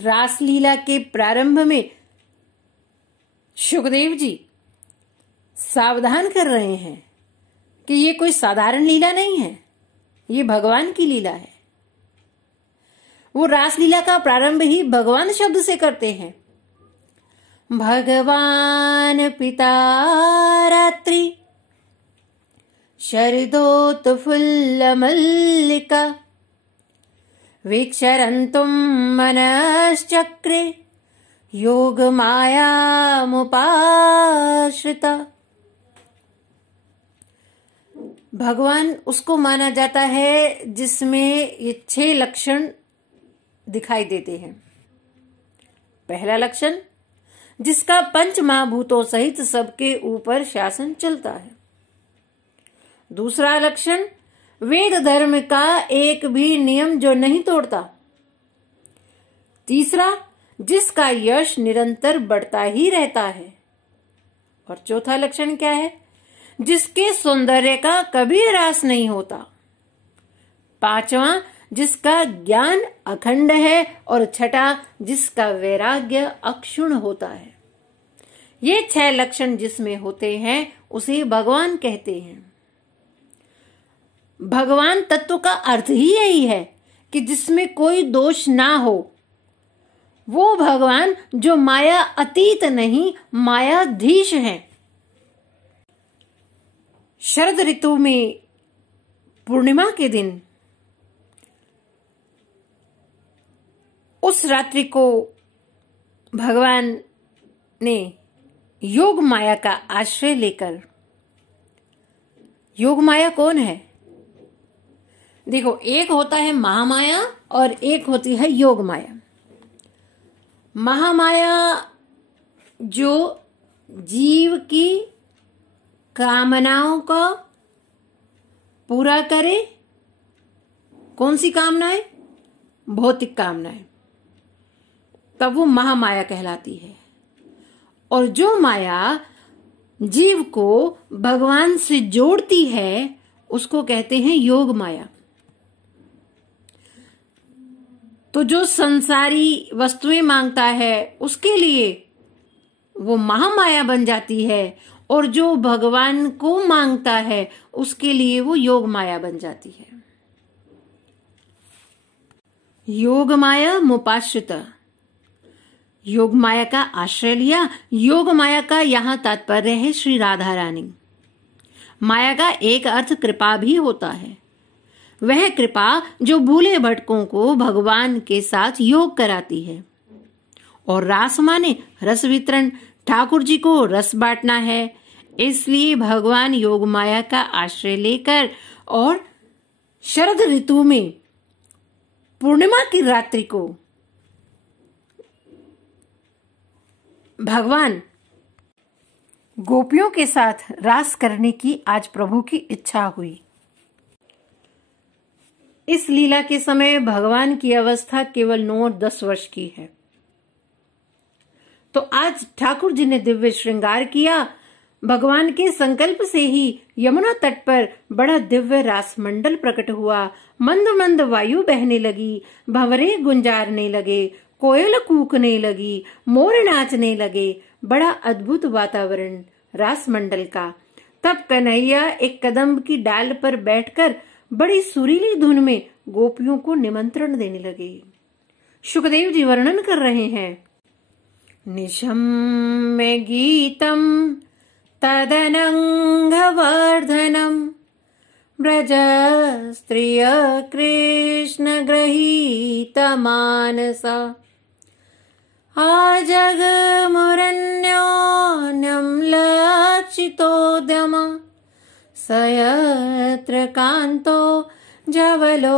रासलीला के प्रारंभ में सुखदेव जी सावधान कर रहे हैं कि ये कोई साधारण लीला नहीं है, ये भगवान की लीला है। वो रासलीला का प्रारंभ ही भगवान शब्द से करते हैं। भगवान पिता रात्रि शरदोत्फुल्ल मल्लिका वीक्षरन्तुं मनश्चक्रे योग मायामुपाश्रिता। भगवान उसको माना जाता है जिसमें ये 6 लक्षण दिखाई देते हैं। पहला लक्षण, जिसका पंच महाभूतों सहित सबके ऊपर शासन चलता है। दूसरा लक्षण, वेद धर्म का एक भी नियम जो नहीं तोड़ता। तीसरा, जिसका यश निरंतर बढ़ता ही रहता है। और चौथा लक्षण क्या है? जिसके सौंदर्य का कभी ह्रास नहीं होता। पांचवा, जिसका ज्ञान अखंड है। और छठा, जिसका वैराग्य अक्षुण्ण होता है। ये 6 लक्षण जिसमें होते हैं उसे भगवान कहते हैं। भगवान तत्व का अर्थ ही यही है कि जिसमें कोई दोष ना हो। वो भगवान जो माया अतीत नहीं, मायाधीश हैं। शरद ऋतु में पूर्णिमा के दिन उस रात्रि को भगवान ने योग माया का आश्रय लेकर, योग माया कौन है? देखो, एक होता है महामाया और एक होती है योग माया। महामाया जो जीव की कामनाओं को पूरा करे। कौन सी कामनाएं? भौतिक कामनाएं, तब वो महामाया कहलाती है। और जो माया जीव को भगवान से जोड़ती है उसको कहते हैं योग माया। तो जो संसारी वस्तुएं मांगता है उसके लिए वो महामाया बन जाती है, और जो भगवान को मांगता है उसके लिए वो योग माया बन जाती है। योग माया मुपाश्रिता, योग माया का आश्रय लिया। योग माया का यहां तात्पर्य है श्री राधा रानी। माया का एक अर्थ कृपा भी होता है। वह कृपा जो भूले भटकों को भगवान के साथ योग कराती है। और रास माने रस वितरण, ठाकुर जी को रस बांटना है। इसलिए भगवान योग माया का आश्रय लेकर और शरद ऋतु में पूर्णिमा की रात्रि को भगवान गोपियों के साथ रास करने की आज प्रभु की इच्छा हुई। इस लीला के समय भगवान की अवस्था केवल 9-10 वर्ष की है। तो आज ठाकुर जी ने दिव्य श्रृंगार किया। भगवान के संकल्प से ही यमुना तट पर बड़ा दिव्य रास मंडल प्रकट हुआ। मंद मंद वायु बहने लगी, भंवरे गुंजारने लगे, कोयल कूकने लगी, मोर नाचने लगे। बड़ा अद्भुत वातावरण रास मंडल का। तब कन्हैया एक कदम्ब की डाल पर बैठकर बड़ी सुरीली धुन में गोपियों को निमंत्रण देने लगे। सुखदेव जी वर्णन कर रहे हैं, निशम्य गीतम तदनंगवर्धनम ब्रज स्त्रिय कृष्ण गृहीत मानसा आजगमुरन्योन्यं लक्षितोद्यम सयत्र कांतो जवलोलकुंडला।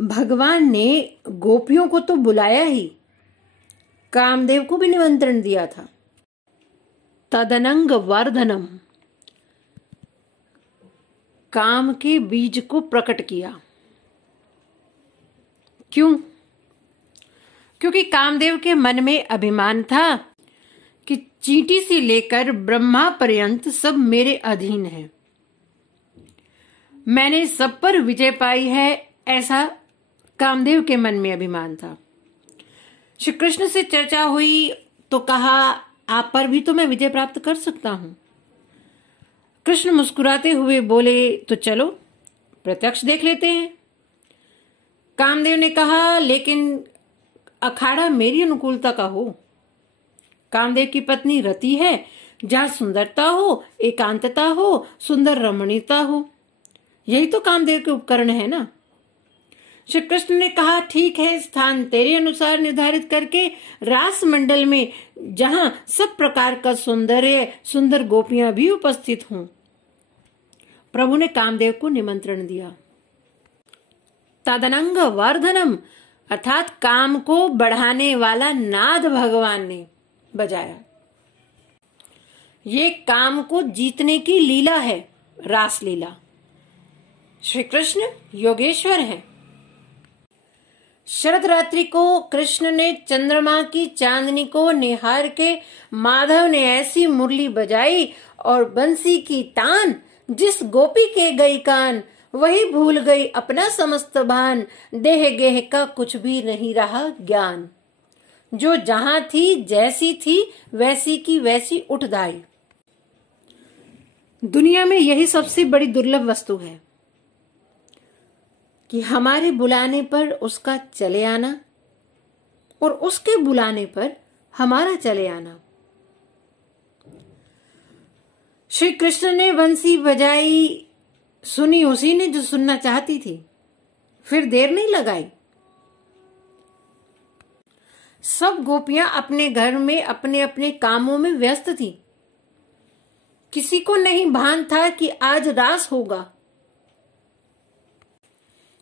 भगवान ने गोपियों को तो बुलाया ही, कामदेव को भी निमंत्रण दिया था। तदनंग वर्धनम, काम के बीज को प्रकट किया। क्यों? क्योंकि कामदेव के मन में अभिमान था कि चींटी से लेकर ब्रह्मा पर्यंत सब मेरे अधीन है, मैंने सब पर विजय पाई है, ऐसा कामदेव के मन में अभिमान था। श्री कृष्ण से चर्चा हुई तो कहा, आप पर भी तो मैं विजय प्राप्त कर सकता हूं। कृष्ण मुस्कुराते हुए बोले, तो चलो प्रत्यक्ष देख लेते हैं। कामदेव ने कहा, लेकिन अखाड़ा मेरी अनुकूलता का हो। कामदेव की पत्नी रति है, जहां सुंदरता हो, एकांतता हो, सुंदर रमणीयता हो, यही तो कामदेव के उपकरण है ना। श्री कृष्ण ने कहा, ठीक है, स्थान तेरे अनुसार निर्धारित करके रास मंडल में जहां सब प्रकार का सौंदर्य, सुंदर गोपियां भी उपस्थित हों। प्रभु ने कामदेव को निमंत्रण दिया। तदनंग वर्धनम अर्थात काम को बढ़ाने वाला नाद भगवान ने बजाया। ये काम को जीतने की लीला है, रास लीला। श्री कृष्ण योगेश्वर हैं। शरद रात्रि को कृष्ण ने चंद्रमा की चांदनी को निहार के माधव ने ऐसी मुरली बजाई और बंसी की तान, जिस गोपी के गई कान, वही भूल गई अपना समस्त भान, देह गेह का कुछ भी नहीं रहा ज्ञान। जो जहां थी जैसी थी, वैसी की वैसी उठ दाई। दुनिया में यही सबसे बड़ी दुर्लभ वस्तु है कि हमारे बुलाने पर उसका चले आना और उसके बुलाने पर हमारा चले आना। श्री कृष्ण ने बंसी बजाई, सुनी उसी ने जो सुनना चाहती थी, फिर देर नहीं लगाई। सब गोपियां अपने घर में अपने अपने कामों में व्यस्त थी। किसी को नहीं भान था कि आज रास होगा।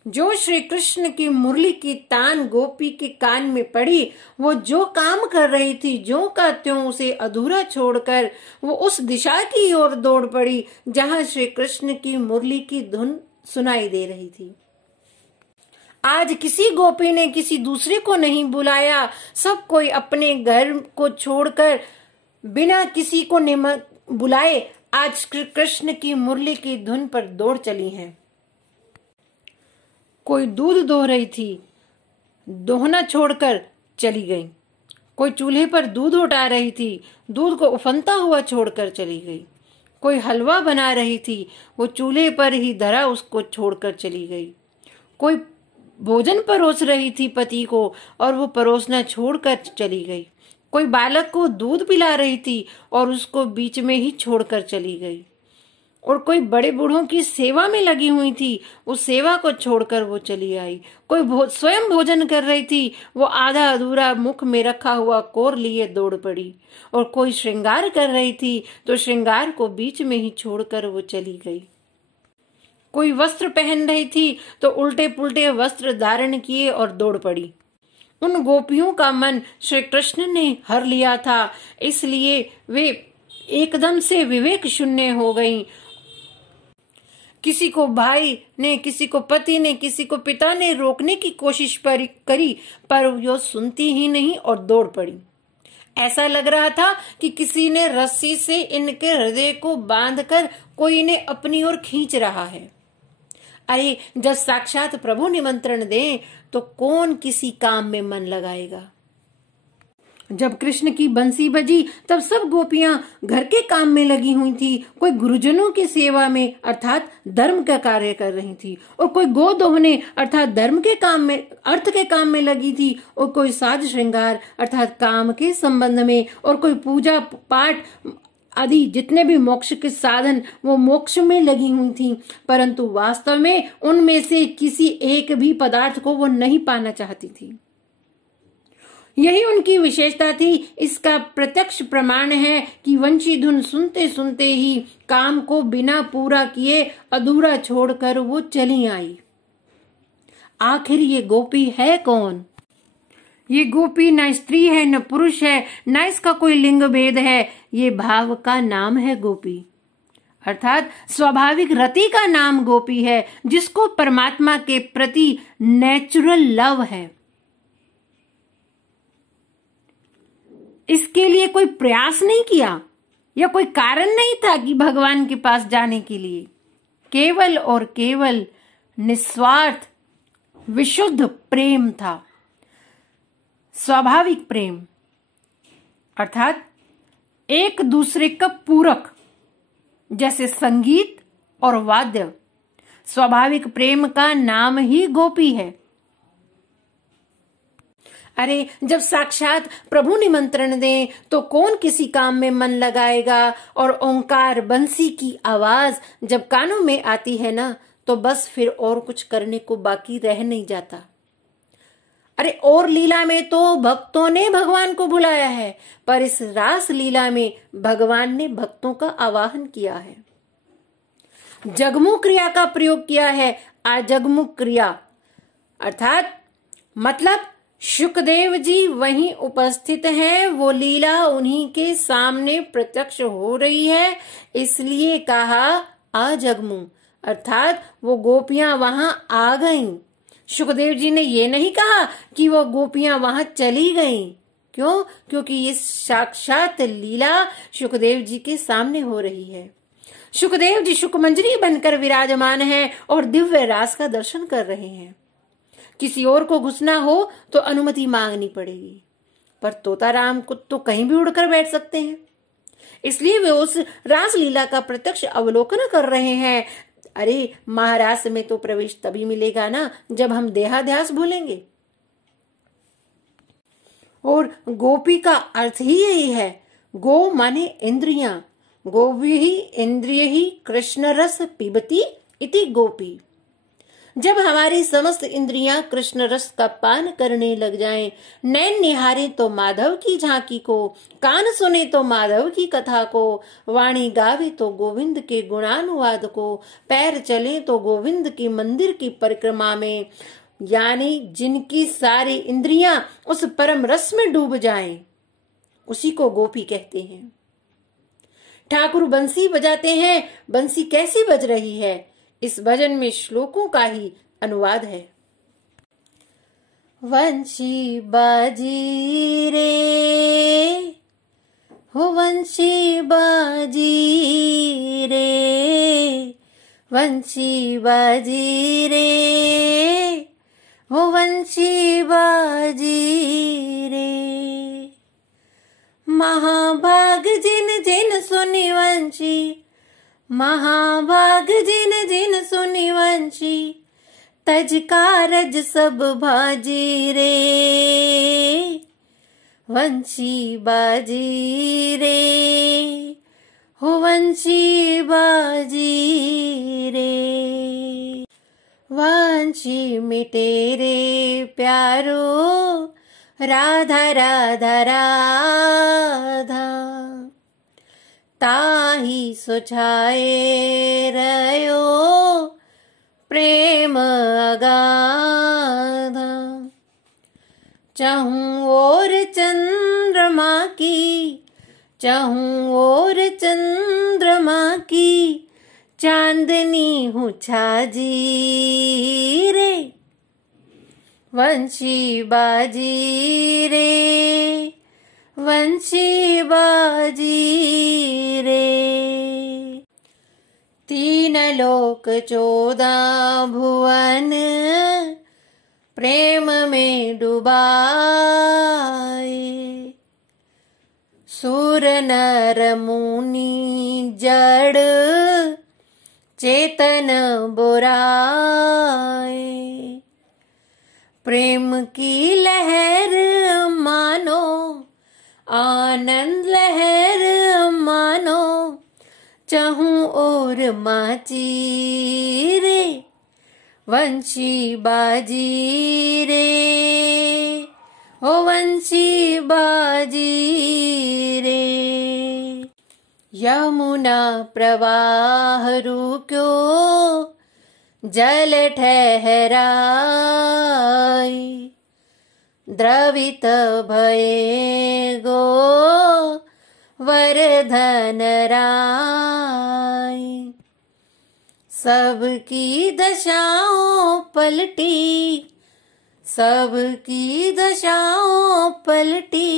जो श्री कृष्ण की मुरली की तान गोपी के कान में पड़ी, वो जो काम कर रही थी, जो का त्यों उसे अधूरा छोड़कर वो उस दिशा की ओर दौड़ पड़ी जहां श्री कृष्ण की मुरली की धुन सुनाई दे रही थी। आज किसी गोपी ने किसी दूसरे को नहीं बुलाया। सब कोई अपने घर को छोड़कर बिना किसी को बुलाए आज श्री कृष्ण की मुरली की धुन पर दौड़ चली हैं। कोई दूध दोह रही थी, दोहना छोड़कर चली गई। कोई चूल्हे पर दूध उठा रही थी, दूध को उफनता हुआ छोड़कर चली गई। कोई हलवा बना रही थी, वो चूल्हे पर ही धरा उसको छोड़कर चली गई। कोई भोजन परोस रही थी पति को और वो परोसना छोड़कर चली गई। कोई बालक को दूध पिला रही थी और उसको बीच में ही छोड़कर चली गई। और कोई बड़े बूढ़ों की सेवा में लगी हुई थी, उस सेवा को छोड़कर वो चली आई। कोई स्वयं भोजन कर रही थी, वो आधा अधूरा मुख में रखा हुआ कोर लिए दौड़ पड़ी। और कोई श्रृंगार कर रही थी तो श्रृंगार को बीच में ही छोड़कर वो चली गई। कोई वस्त्र पहन रही थी तो उल्टे पुल्टे वस्त्र धारण किए और दौड़ पड़ी। उन गोपियों का मन श्री कृष्ण ने हर लिया था, इसलिए वे एकदम से विवेक शून्य हो गईं। किसी को भाई ने, किसी को पति ने, किसी को पिता ने रोकने की कोशिश करी, पर वो सुनती ही नहीं और दौड़ पड़ी। ऐसा लग रहा था कि किसी ने रस्सी से इनके हृदय को बांधकर कोई इन्हें अपनी ओर खींच रहा है। अरे, जब साक्षात प्रभु निमंत्रण दें तो कौन किसी काम में मन लगाएगा। जब कृष्ण की बंसी बजी तब सब गोपियां घर के काम में लगी हुई थी। कोई गुरुजनों की सेवा में अर्थात धर्म का कार्य कर रही थी, और कोई गो दोहने अर्थात धर्म के काम में, अर्थ के काम में लगी थी, और कोई साज श्रृंगार अर्थात काम के संबंध में, और कोई पूजा पाठ आदि जितने भी मोक्ष के साधन वो मोक्ष में लगी हुई थी। परंतु वास्तव में उनमें से किसी एक भी पदार्थ को वो नहीं पाना चाहती थी। यही उनकी विशेषता थी। इसका प्रत्यक्ष प्रमाण है कि वंशी धुन सुनते सुनते ही काम को बिना पूरा किए अधूरा छोड़कर वो चली आई। आखिर ये गोपी है कौन? ये गोपी न स्त्री है, न पुरुष है, न इसका कोई लिंग भेद है। ये भाव का नाम है गोपी, अर्थात स्वाभाविक रति का नाम गोपी है, जिसको परमात्मा के प्रति नेचुरल लव है। इसके लिए कोई प्रयास नहीं किया या कोई कारण नहीं था कि भगवान के पास जाने के लिए। केवल और केवल निस्वार्थ विशुद्ध प्रेम था, स्वाभाविक प्रेम, अर्थात एक दूसरे का पूरक, जैसे संगीत और वाद्य। स्वाभाविक प्रेम का नाम ही गोपी है। अरे जब साक्षात प्रभु निमंत्रण दें तो कौन किसी काम में मन लगाएगा, और ओंकार बंसी की आवाज जब कानों में आती है ना, तो बस फिर और कुछ करने को बाकी रह नहीं जाता। अरे और लीला में तो भक्तों ने भगवान को बुलाया है, पर इस रास लीला में भगवान ने भक्तों का आवाहन किया है। जगमुख क्रिया का प्रयोग किया है, आजगमुख क्रिया, अर्थात मतलब शुकदेव जी वहीं उपस्थित हैं, वो लीला उन्हीं के सामने प्रत्यक्ष हो रही है, इसलिए कहा आजगमु, अर्थात वो गोपियां वहां आ गईं। शुकदेव जी ने ये नहीं कहा कि वो गोपियां वहां चली गईं। क्यों? क्योंकि ये साक्षात लीला शुकदेव जी के सामने हो रही है। शुकदेव जी शुकमंजरी बनकर विराजमान हैं और दिव्य रास का दर्शन कर रहे हैं। किसी और को घुसना हो तो अनुमति मांगनी पड़ेगी, पर तोताराम को तो कहीं भी उड़कर बैठ सकते हैं, इसलिए वे उस रास लीला का प्रत्यक्ष अवलोकन कर रहे हैं। अरे महारास में तो प्रवेश तभी मिलेगा ना जब हम देहाध्यास भूलेंगे। और गोपी का अर्थ ही यही है। गो माने इंद्रियां, गोपी ही इंद्रिय ही कृष्ण रस पिबती इति गोपी। जब हमारी समस्त इंद्रियां कृष्ण रस का पान करने लग जाएं, नैन निहारे तो माधव की झांकी को, कान सुने तो माधव की कथा को, वाणी गावे तो गोविंद के गुणानुवाद को, पैर चले तो गोविंद के मंदिर की परिक्रमा में, यानी जिनकी सारी इंद्रियां उस परम रस में डूब जाएं, उसी को गोपी कहते हैं। ठाकुर बंसी बजाते हैं। बंसी कैसी बज रही है? इस भजन में श्लोकों का ही अनुवाद है। वंशी बाजी रे, हो वंशी बाजी रे, वंशी बाजी रे, हो वंशी बाजी रे। महाभाग जिन जिन सुनी वंशी, महाभाग जिन जिन सुनी वंशी, तज कारज सब भाजी रे, वंशी बाजी रे, हो वंशी बाजी रे। वंशी मिटे रे प्यारो, राधा राधा राधा, ताही सुझाए रयो प्रेम अगाधा। चहूं ओर चंद्रमा की, चहूं ओर चंद्रमा की, चांदनी हूँ छाजी रे, वंशी बाजी रे, वंशी बाजी रे। तीन लोक 14 भुवन, प्रेम में डुबाए, सुर नर मुनि जड़, चेतन बुराए। प्रेम की लहर मानो, आनंद लहर मानो, चहूं और माची रे, वंशी बाजी रे, ओ वंशी बाजी रे। यमुना प्रवाह रुक्यो, जल ठहराई, द्रवित भये गो वर्धन राय। सबकी दशाओं पलटी, सबकी दशाओं पलटी,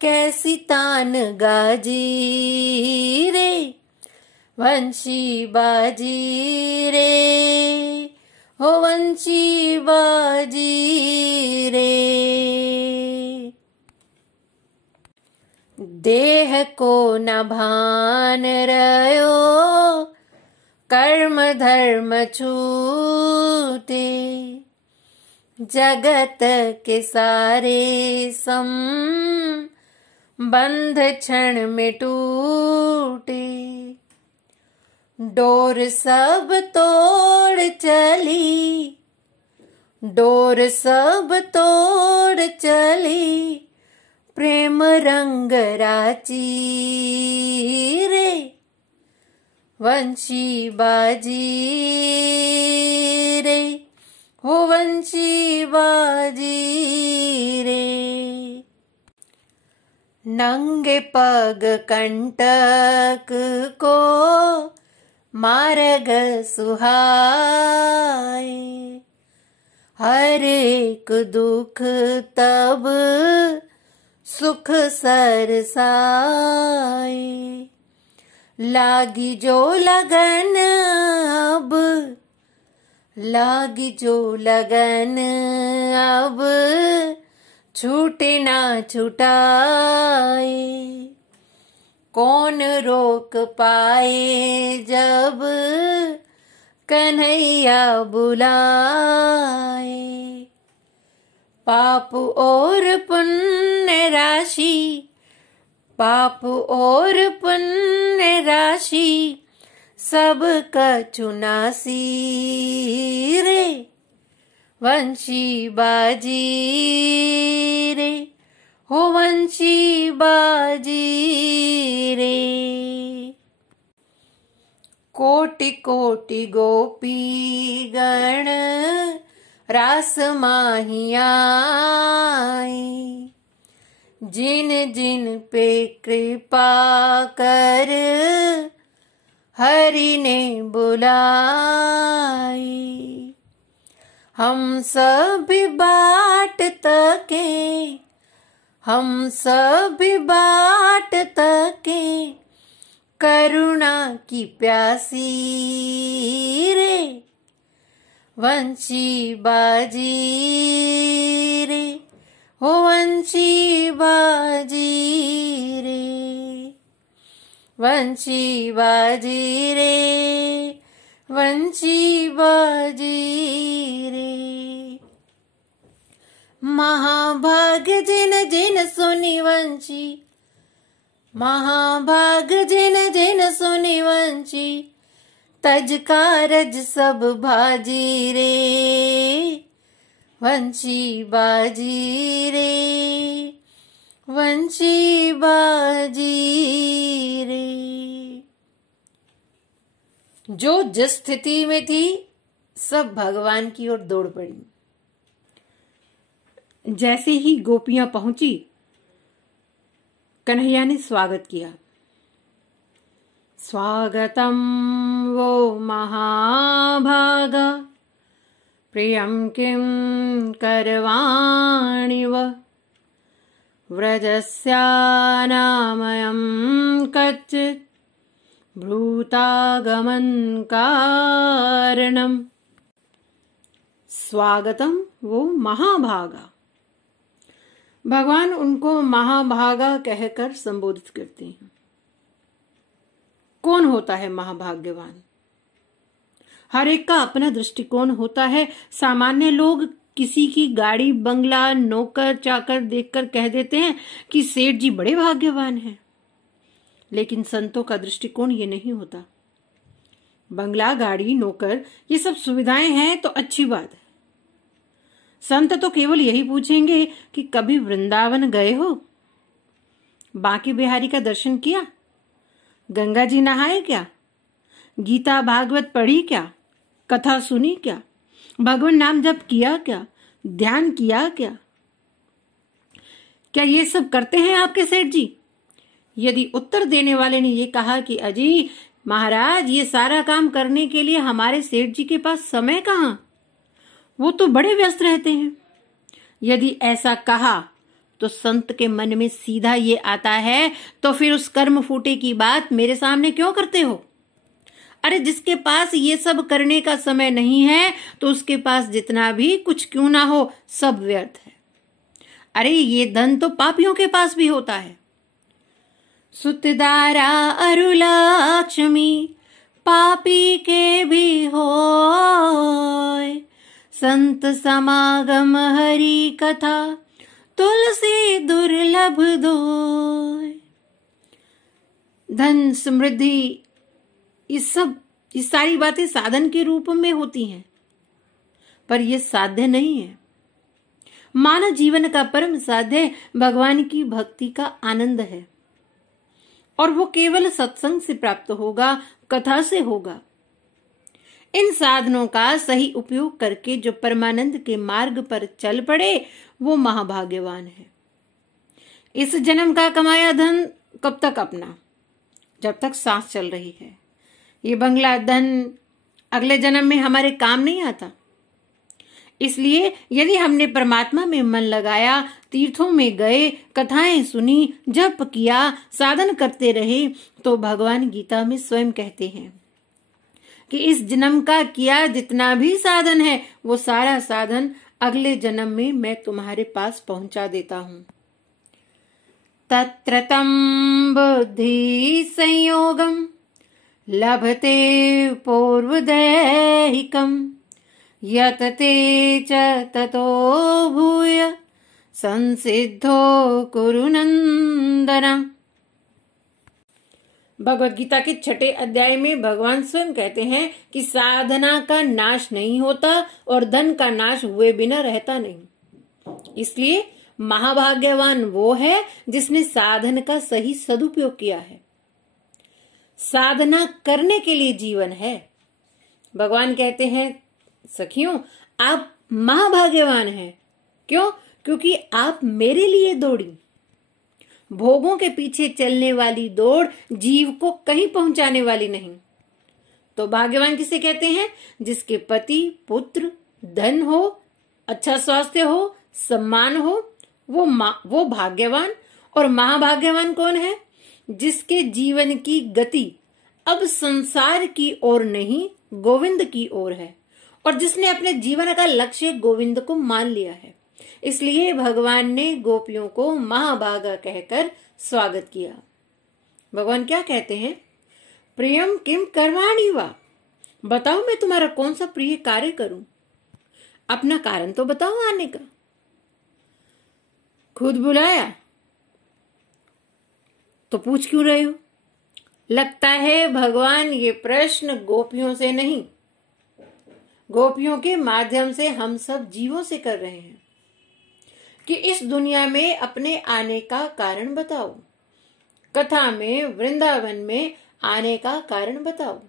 कैसी तान गाजी रे, वंशी बाजी रे, हो वंशी बाजी रे। देह को न भान रयो, कर्म धर्म छूटे, जगत के सारे संबंध क्षण में टूटे। डोर सब तोड़ चली, डोर सब तोड़ चली, प्रेम रंग राची रे। वंशी बाजी रे, हो वंशी बाजी रे। नंगे पग कंटक को मार्ग सुहाए, हर एक दुख तब सुख सरसाए। लागी जो लगन अब, लागी जो लगन अब, छूटे ना छुटाए। कौन रोक पाए जब कन्हैया बुलाए। पाप और पुण्य राशि, पाप और पुण्य राशि, सब कछु नासी रे। वंशी बाजी रे, हो वंशी बाजी रे। कोटि कोटि गोपी गण रास माहियाई, जिन जिन पे कृपा कर हरि ने बुलाई। हम सभी बाट तके, हम सभी बाट तके, करुणा की प्यासी रे। वंशी बाजी रे, हो वंशी बाजी रे। वंशी बाजी रे, वंशी बाजी रे। महाभाग्य जिन जिन सुनी वंशी, महाभाग्य जिन जिन सुनी वंशी, तज कारज सब भाजी रे। वंशी बाजी रे, वंशी बाजी रे। जो जिस स्थिति में थी सब भगवान की ओर दौड़ पड़ी। जैसे ही गोपियां पहुंची, कन्हैया ने स्वागत किया। स्वागतम वो महाभागा, प्रियं किं करवाणि व, व्रजस्यानामयं कच्चित् भ्रूतागमन कारणम। स्वागतम वो महाभागा। भगवान उनको महाभागा कहकर संबोधित करते हैं। कौन होता है महाभाग्यवान? हर एक का अपना दृष्टिकोण होता है। सामान्य लोग किसी की गाड़ी, बंगला, नौकर चाकर देखकर कह देते हैं कि सेठ जी बड़े भाग्यवान हैं। लेकिन संतों का दृष्टिकोण ये नहीं होता। बंगला, गाड़ी, नौकर ये सब सुविधाएं हैं तो अच्छी बात है। संत तो केवल यही पूछेंगे कि कभी वृंदावन गए हो, बांके बिहारी का दर्शन किया, गंगा जी नहाए क्या, गीता भागवत पढ़ी क्या, कथा सुनी क्या, भगवान नाम जप किया क्या, ध्यान किया क्या? क्या ये सब करते हैं आपके सेठ जी? यदि उत्तर देने वाले ने ये कहा कि अजी महाराज ये सारा काम करने के लिए हमारे सेठ जी के पास समय कहाँ, वो तो बड़े व्यस्त रहते हैं, यदि ऐसा कहा तो संत के मन में सीधा ये आता है तो फिर उस कर्म फूटे की बात मेरे सामने क्यों करते हो? अरे जिसके पास ये सब करने का समय नहीं है तो उसके पास जितना भी कुछ क्यों ना हो सब व्यर्थ है। अरे ये धन तो पापियों के पास भी होता है। सुतदारा अरुलाक्षमी पापी के भी होय, संत समागम हरि कथा तुलसी दुर्लभ दोय। धन समृद्धि ये सारी बातें साधन के रूप में होती हैं, पर ये साध्य नहीं है। मानव जीवन का परम साध्य भगवान की भक्ति का आनंद है, और वो केवल सत्संग से प्राप्त होगा, कथा से होगा। इन साधनों का सही उपयोग करके जो परमानंद के मार्ग पर चल पड़े वो महाभाग्यवान है। इस जन्म का कमाया धन कब तक अपना? जब तक सांस चल रही है। ये बंगला धन अगले जन्म में हमारे काम नहीं आता। इसलिए यदि हमने परमात्मा में मन लगाया, तीर्थों में गए, कथाएं सुनी, जप किया, साधन करते रहे, तो भगवान गीता में स्वयं कहते हैं कि इस जन्म का किया जितना भी साधन है वो सारा साधन अगले जन्म में मैं तुम्हारे पास पहुंचा देता हूं। तत्र तं बुद्धि संयोगम लभते पूर्वदैहिकम् यत ते च ततो भूय संसिद्धो कुरु नंदन। भगवत गीता के 6 अध्याय में भगवान स्वयं कहते हैं कि साधना का नाश नहीं होता और धन का नाश हुए बिना रहता नहीं। इसलिए महाभाग्यवान वो है जिसने साधन का सही सदुपयोग किया है। साधना करने के लिए जीवन है। भगवान कहते हैं सखियों आप महाभाग्यवान हैं। क्यों? क्योंकि आप मेरे लिए दौड़ी। भोगों के पीछे चलने वाली दौड़ जीव को कहीं पहुंचाने वाली नहीं। तो भाग्यवान किसे कहते हैं? जिसके पति, पुत्र, धन हो, अच्छा स्वास्थ्य हो, सम्मान हो, वो भाग्यवान। और महाभाग्यवान कौन है? जिसके जीवन की गति अब संसार की ओर नहीं गोविंद की ओर है, और जिसने अपने जीवन का लक्ष्य गोविंद को मान लिया है। इसलिए भगवान ने गोपियों को महाभागा कहकर स्वागत किया। भगवान क्या कहते हैं? प्रियम किम करवाणी वा, बताओ मैं तुम्हारा कौन सा प्रिय कार्य करूं। अपना कारण तो बताओ आने का। खुद बुलाया तो पूछ क्यों रहे हो? लगता है भगवान ये प्रश्न गोपियों से नहीं, गोपियों के माध्यम से हम सब जीवों से कर रहे हैं कि इस दुनिया में अपने आने का कारण बताओ। कथा में, वृंदावन में आने का कारण बताओ।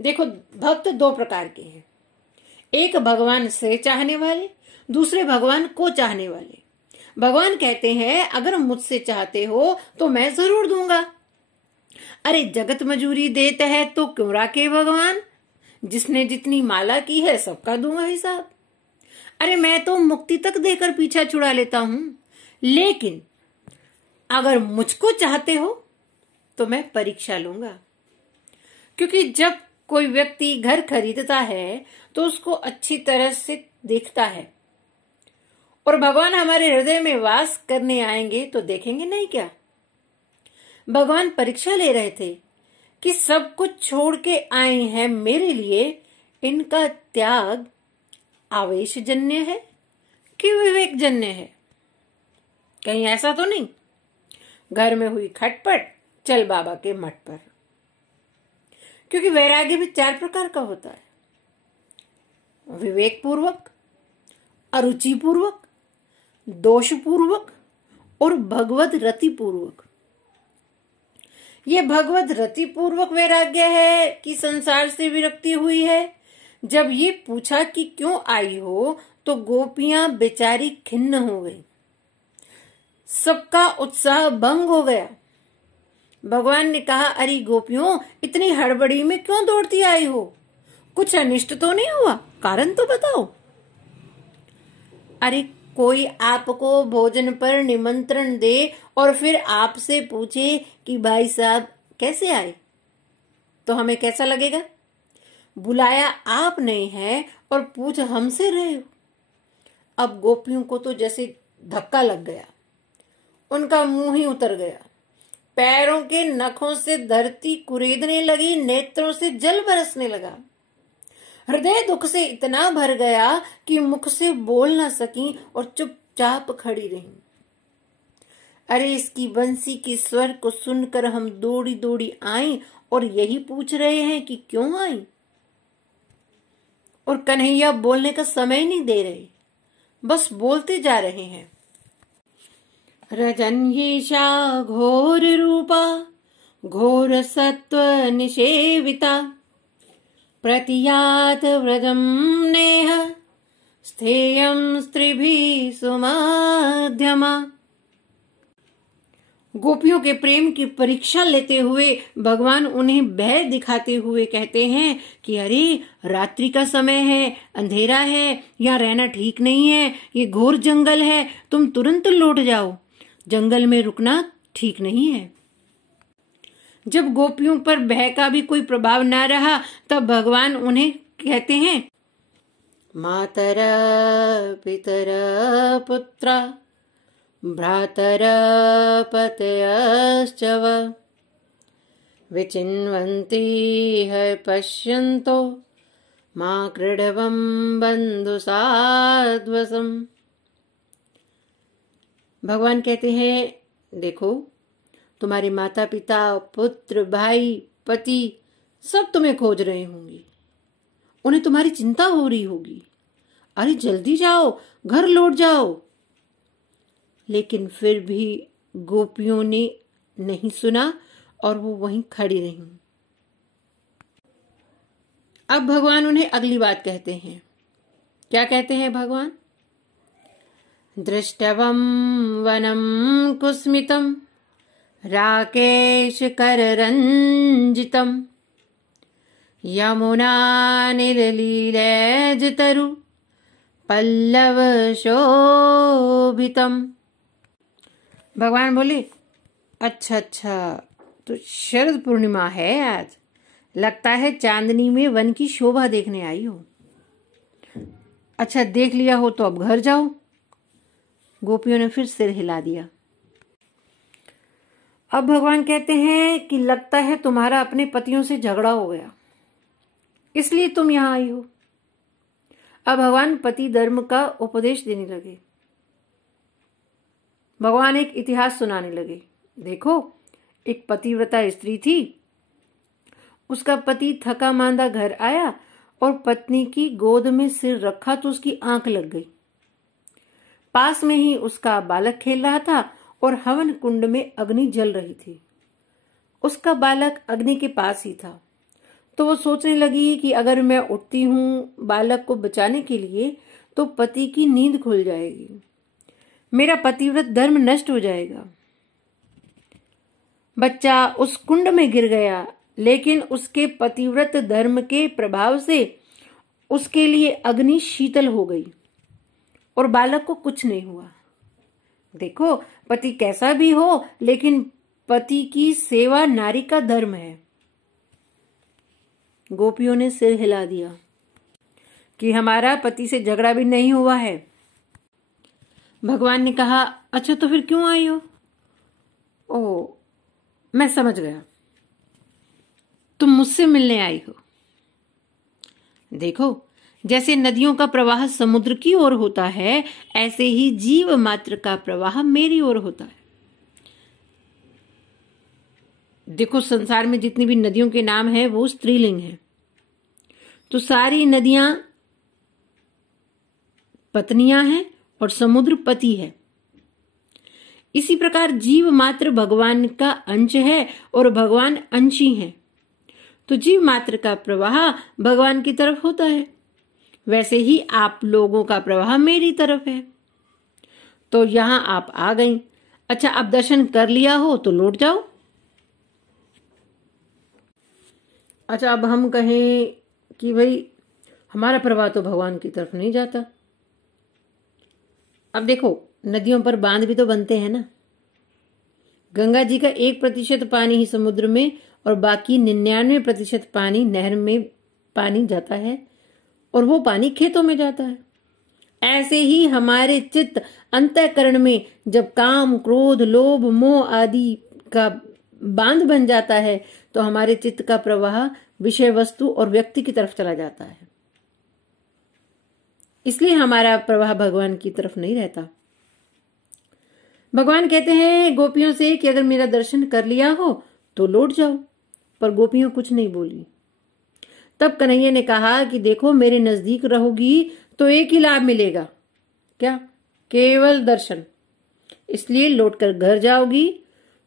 देखो, भक्त 2 प्रकार के हैं। एक भगवान से चाहने वाले, दूसरे भगवान को चाहने वाले। भगवान कहते हैं अगर मुझसे चाहते हो तो मैं जरूर दूंगा। अरे जगत मजूरी देते है तो क्यों राखे भगवान, जिसने जितनी माला की है सबका दूंगा हिसाब। अरे मैं तो मुक्ति तक देकर पीछा छुड़ा लेता हूं, लेकिन अगर मुझको चाहते हो तो मैं परीक्षा लूंगा। क्योंकि जब कोई व्यक्ति घर खरीदता है तो उसको अच्छी तरह से देखता है, और भगवान हमारे हृदय में वास करने आएंगे तो देखेंगे नहीं क्या? भगवान परीक्षा ले रहे थे कि सब कुछ छोड़ के आए हैं मेरे लिए, इनका त्याग आवेशजन्य है कि विवेकजन्य है? कहीं ऐसा तो नहीं घर में हुई खटपट चल बाबा के मठ पर। क्योंकि वैराग्य भी 4 प्रकार का होता है। विवेक पूर्वक, अरुचि पूर्वक, दोष पूर्वक और भगवत रति पूर्वक। ये भगवत रति पूर्वक वैराग्य है कि संसार से विरक्ति हुई है। जब ये पूछा कि क्यों आई हो तो गोपियां बेचारी खिन्न हो गई, सबका उत्साह भंग हो गया। भगवान ने कहा अरे गोपियों इतनी हड़बड़ी में क्यों दौड़ती आई हो? कुछ अनिष्ट तो नहीं हुआ? कारण तो बताओ। अरे कोई आपको भोजन पर निमंत्रण दे और फिर आपसे पूछे कि भाई साहब कैसे आए, तो हमें कैसा लगेगा? बुलाया आपने है और पूछ हमसे रहे हो। अब गोपियों को तो जैसे धक्का लग गया, उनका मुंह ही उतर गया, पैरों के नखों से धरती कुरेदने लगी, नेत्रों से जल बरसने लगा। हृदय दुख से इतना भर गया कि मुख से बोल ना सकी और चुपचाप खड़ी रही। अरे इसकी बंसी के स्वर को सुनकर हम दौड़ी दौड़ी आई और यही पूछ रहे हैं कि क्यों आई। और कन्हैया बोलने का समय नहीं दे रहे, बस बोलते जा रहे हैं। रजन्येषा घोर रूपा घोर सत्व निषेविता प्रतियात व्रजम नेह स्थेयं स्त्रीभिः सुमध्यमा। गोपियों के प्रेम की परीक्षा लेते हुए भगवान उन्हें भय दिखाते हुए कहते हैं कि अरे रात्रि का समय है, अंधेरा है, यहाँ रहना ठीक नहीं है, ये घोर जंगल है, तुम तुरंत लौट जाओ, जंगल में रुकना ठीक नहीं है। जब गोपियों पर भय का भी कोई प्रभाव न रहा तब भगवान उन्हें कहते हैं, मातर पितर पुत्रा भ्रातर पतयश्च वा विचिन्वन्ति है पश्यन्तो मां क्रीडवं बंधु साध्वसम्। भगवान कहते हैं, देखो तुम्हारे माता पिता, पुत्र, भाई, पति सब तुम्हें खोज रहे होंगे, उन्हें तुम्हारी चिंता हो रही होगी। अरे जल्दी जाओ, घर लौट जाओ। लेकिन फिर भी गोपियों ने नहीं सुना और वो वहीं खड़ी रहीं। अब भगवान उन्हें अगली बात कहते हैं। क्या कहते हैं भगवान? दृष्टवं वनं कुस्मितं राकेश कररंजितम् यमुना निर्लीलैजतरु पल्लव शोभितम्। भगवान बोले, अच्छा तो शरद पूर्णिमा है आज, लगता है चांदनी में वन की शोभा देखने आई हो। अच्छा देख लिया हो तो अब घर जाओ। गोपियों ने फिर सिर हिला दिया। अब भगवान कहते हैं कि लगता है तुम्हारा अपने पतियों से झगड़ा हो गया, इसलिए तुम यहां आई हो। अब भगवान पति धर्म का उपदेश देने लगे। भगवान एक इतिहास सुनाने लगे। देखो, एक पतिव्रता स्त्री थी, उसका पति थका मांदा घर आया और पत्नी की गोद में सिर रखा तो उसकी आंख लग गई। पास में ही उसका बालक खेल रहा था और हवन कुंड में अग्नि जल रही थी। उसका बालक अग्नि के पास ही था, तो वो सोचने लगी कि अगर मैं उठती हूँ बालक को बचाने के लिए तो पति की नींद खुल जाएगी, मेरा पतिव्रत धर्म नष्ट हो जाएगा। बच्चा उस कुंड में गिर गया, लेकिन उसके पतिव्रत धर्म के प्रभाव से उसके लिए अग्नि शीतल हो गई और बालक को कुछ नहीं हुआ। देखो, पति कैसा भी हो, लेकिन पति की सेवा नारी का धर्म है। गोपियों ने सिर हिला दिया कि हमारा पति से झगड़ा भी नहीं हुआ है। भगवान ने कहा, अच्छा तो फिर क्यों आई हो? ओ, मैं समझ गया, तुम मुझसे मिलने आई हो। देखो, जैसे नदियों का प्रवाह समुद्र की ओर होता है, ऐसे ही जीव मात्र का प्रवाह मेरी ओर होता है। देखो, संसार में जितनी भी नदियों के नाम है वो स्त्रीलिंग है, तो सारी नदियां पत्नियां हैं और समुद्र पति है। इसी प्रकार जीव मात्र भगवान का अंश है और भगवान अंशी हैं, तो जीव मात्र का प्रवाह भगवान की तरफ होता है, वैसे ही आप लोगों का प्रवाह मेरी तरफ है। तो यहां आप आ गई। अच्छा, अब दर्शन कर लिया हो तो लौट जाओ। अच्छा, अब हम कहें कि भाई हमारा प्रवाह तो भगवान की तरफ नहीं जाता। अब देखो, नदियों पर बांध भी तो बनते हैं ना। गंगा जी का 1% पानी ही समुद्र में और बाकी 99% पानी नहर में पानी जाता है और वो पानी खेतों में जाता है। ऐसे ही हमारे चित्त अंतःकरण में जब काम, क्रोध, लोभ, मोह आदि का बांध बन जाता है तो हमारे चित्त का प्रवाह विषय वस्तु और व्यक्ति की तरफ चला जाता है। इसलिए हमारा प्रवाह भगवान की तरफ नहीं रहता। भगवान कहते हैं गोपियों से कि अगर मेरा दर्शन कर लिया हो तो लौट जाओ, पर गोपियों कुछ नहीं बोली। तब कन्हैया ने कहा कि देखो, मेरे नजदीक रहोगी तो एक ही लाभ मिलेगा, क्या? केवल दर्शन। इसलिए लौटकर घर जाओगी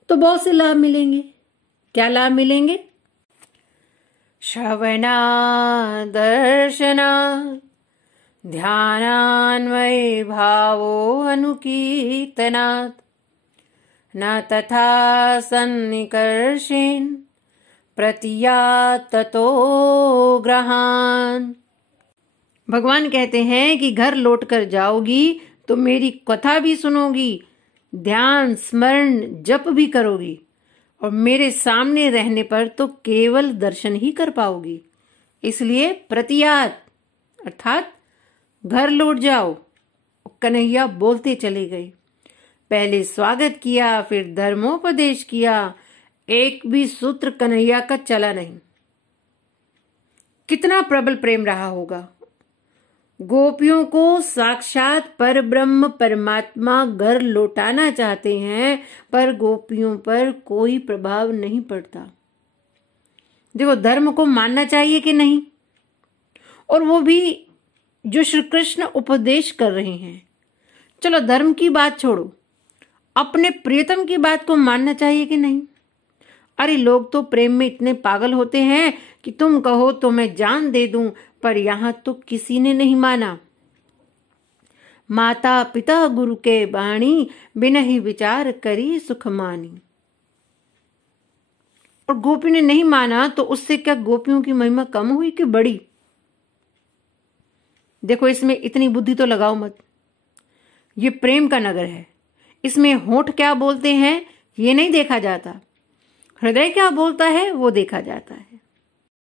तो बहुत से लाभ मिलेंगे। क्या लाभ मिलेंगे? श्रवणा दर्शना ध्यानान्वय भावो अनुकीर्तनात् न तथा सन्निकर्षेण प्रतीयात् ततो ग्रहान्। भगवान कहते हैं कि घर लौटकर जाओगी तो मेरी कथा भी सुनोगी, ध्यान, स्मरण, जप भी करोगी और मेरे सामने रहने पर तो केवल दर्शन ही कर पाओगी। इसलिए प्रतीयात् अर्थात घर लौट जाओ। कन्हैया बोलते चले गए। पहले स्वागत किया, फिर धर्मोपदेश किया, एक भी सूत्र कन्हैया का चला नहीं। कितना प्रबल प्रेम रहा होगा। गोपियों को साक्षात परब्रह्म परमात्मा घर लौटाना चाहते हैं, पर गोपियों पर कोई प्रभाव नहीं पड़ता। देखो, धर्म को मानना चाहिए कि नहीं, और वो भी जो श्री कृष्ण उपदेश कर रहे हैं। चलो धर्म की बात छोड़ो, अपने प्रियतम की बात को मानना चाहिए कि नहीं? अरे लोग तो प्रेम में इतने पागल होते हैं कि तुम कहो तो मैं जान दे दूं, पर यहां तो किसी ने नहीं माना। माता पिता गुरु के बाणी, बिना ही विचार करी सुख मानी। और गोपी ने नहीं माना तो उससे क्या गोपियों की महिमा कम हुई कि बढ़ी? देखो, इसमें इतनी बुद्धि तो लगाओ मत। ये प्रेम का नगर है, इसमें होंठ क्या बोलते हैं ये नहीं देखा जाता, हृदय क्या बोलता है वो देखा जाता है।